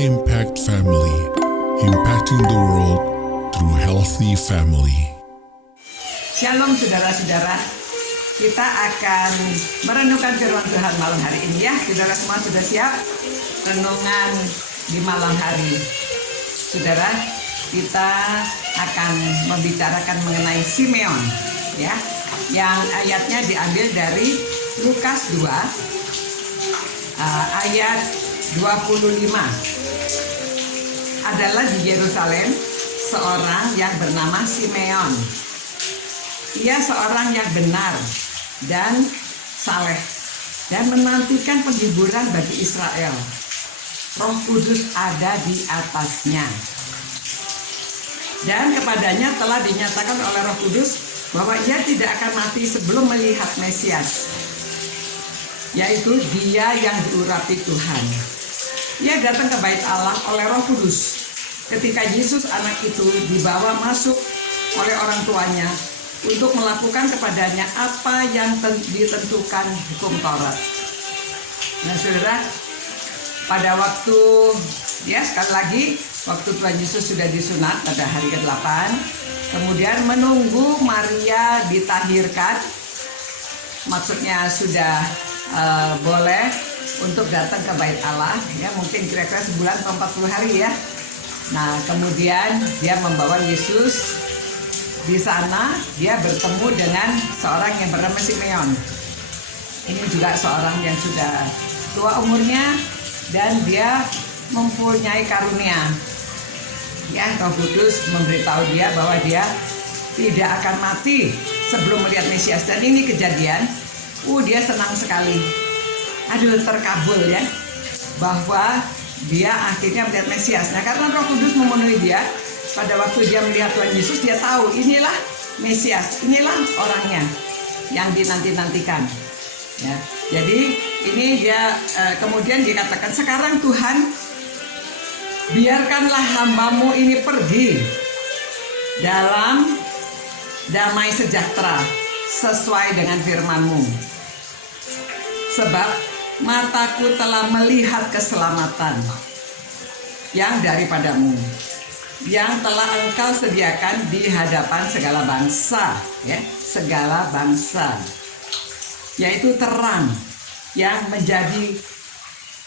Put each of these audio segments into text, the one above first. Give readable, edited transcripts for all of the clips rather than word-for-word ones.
Impact Family, impacting the world through healthy family. Shalom saudara-saudara, kita akan merenungkan firman Tuhan malam hari ini ya. Saudara semua sudah siap? Renungan di malam hari. Saudara, kita akan membicarakan mengenai Simeon ya, yang ayatnya diambil dari Lukas 2 ayat 25. Adalah di Yerusalem seorang yang bernama Simeon. Ia seorang yang benar dan saleh dan menantikan penghiburan bagi Israel. Roh Kudus ada di atasnya. Dan kepadanya telah dinyatakan oleh Roh Kudus bahwa ia tidak akan mati sebelum melihat Mesias, yaitu Dia yang diurapi Tuhan. Ia datang ke bait Allah oleh Roh Kudus ketika Yesus anak itu dibawa masuk oleh orang tuanya untuk melakukan kepadanya apa yang ditentukan hukum Taurat. Nah saudara, pada waktu sekali lagi waktu Tuhan Yesus sudah disunat pada hari ke-8, kemudian menunggu Maria ditahirkan, maksudnya sudah boleh untuk datang ke bait Allah ya, mungkin kira-kira sebulan atau 40 hari ya. Nah kemudian dia membawa Yesus. Di sana dia bertemu dengan seorang yang bernama Simeon. Ini juga seorang yang sudah tua umurnya dan dia mempunyai karunia. Ya, Roh Kudus memberitahu dia bahwa dia tidak akan mati sebelum melihat Mesias. Dan ini kejadian, dia senang sekali. Aduh, terkabul ya, bahwa dia akhirnya melihat Mesias. Nah, karena Roh Kudus memenuhi dia, pada waktu dia melihat Tuhan Yesus, dia tahu inilah Mesias, inilah orangnya yang dinanti-nantikan. Ya, jadi ini dia kemudian dikatakan, sekarang Tuhan, biarkanlah hambamu ini pergi dalam damai sejahtera sesuai dengan firman-Mu. Sebab mataku telah melihat keselamatan yang daripadamu, yang telah Engkau sediakan di hadapan segala bangsa, ya, segala bangsa, yaitu terang yang menjadi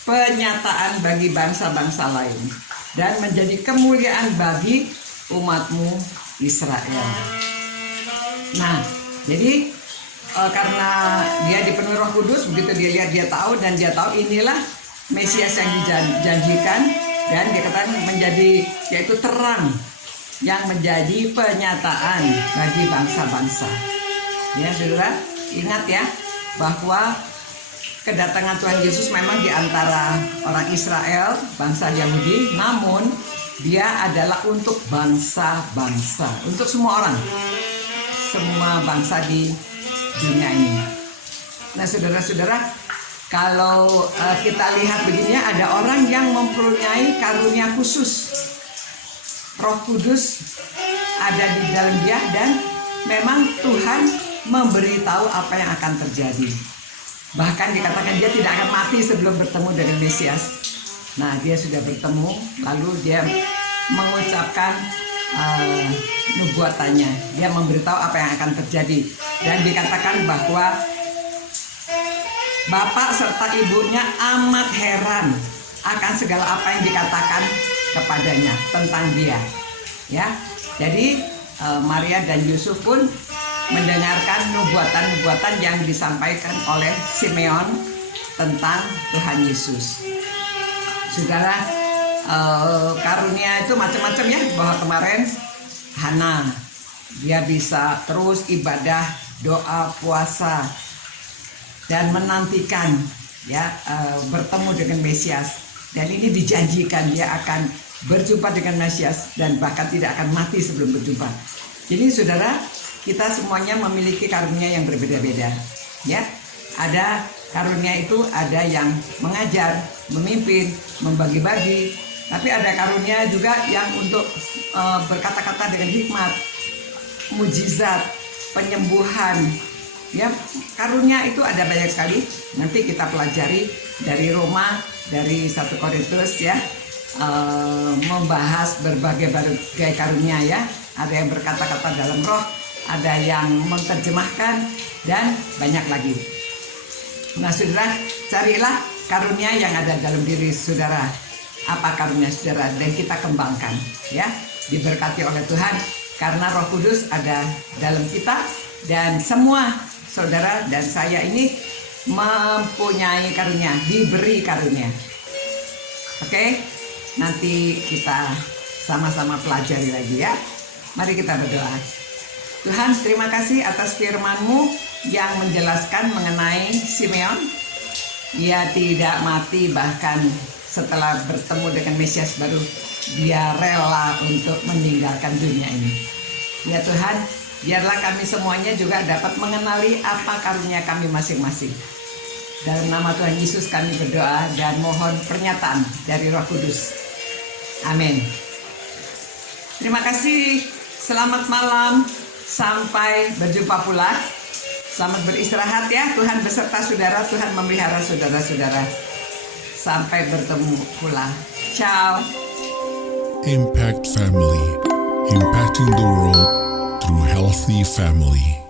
penyataan bagi bangsa-bangsa lain dan menjadi kemuliaan bagi umat-Mu Israel. Nah, jadi karena dia dipenuhi Roh Kudus, begitu dia lihat, dia tahu, dan dia tahu inilah Mesias yang dijanjikan, dan dikatakan menjadi, yaitu terang yang menjadi penyataan bagi bangsa-bangsa. Ya saudara, ingat ya bahwa kedatangan Tuhan Yesus memang di antara orang Israel, bangsa Yahudi, namun dia adalah untuk bangsa-bangsa, untuk semua orang, semua bangsa di dunia ini. Nah saudara-saudara, kalau kita lihat begini, ada orang yang mempunyai karunia khusus. Roh Kudus ada di dalam dia, dan memang Tuhan memberitahu apa yang akan terjadi. Bahkan dikatakan dia tidak akan mati sebelum bertemu dengan Mesias. Nah, dia sudah bertemu, lalu dia mengucapkan nubuatannya. Dia memberitahu apa yang akan terjadi. Dan dikatakan bahwa bapak serta ibunya amat heran akan segala apa yang dikatakan kepadanya tentang dia. Ya, jadi Maria dan Yusuf pun mendengarkan nubuatan-nubuatan yang disampaikan oleh Simeon tentang Tuhan Yesus. Saudara, karunia itu macam-macam ya, bahwa kemarin Hana, dia bisa terus ibadah, doa, puasa, dan menantikan ya bertemu dengan Mesias. Dan ini dijanjikan dia akan berjumpa dengan Mesias dan bahkan tidak akan mati sebelum berjumpa. Jadi saudara, kita semuanya memiliki karunia yang berbeda-beda. Ya, ada karunia itu, ada yang mengajar, memimpin, membagi-bagi. Tapi ada karunia juga yang untuk berkata-kata dengan hikmat, mujizat, penyembuhan. Ya, karunia itu ada banyak sekali. Nanti kita pelajari dari Roma, dari 1 Korintus ya, membahas berbagai karunia ya. Ada yang berkata-kata dalam roh, ada yang menerjemahkan, dan banyak lagi. Nah saudara, carilah karunia yang ada dalam diri saudara. Apa karunia saudara, dan kita kembangkan ya. Diberkati oleh Tuhan karena Roh Kudus ada dalam kita, dan semua saudara dan saya ini mempunyai karunia, diberi karunia. Oke, nanti kita sama-sama pelajari lagi ya. Mari kita berdoa. Tuhan, terima kasih atas firman-Mu yang menjelaskan mengenai Simeon. Ia tidak mati, bahkan setelah bertemu dengan Mesias baru dia rela untuk meninggalkan dunia ini. Ya Tuhan, biarlah kami semuanya juga dapat mengenali apa karunia kami masing-masing. Dalam nama Tuhan Yesus kami berdoa dan mohon pernyataan dari Roh Kudus. Amin. Terima kasih. Selamat malam. Sampai berjumpa pula. Selamat beristirahat ya. Tuhan beserta saudara. Tuhan memelihara saudara-saudara. Sampai bertemu pula. Ciao. Impact Family, impacting the world through healthy family.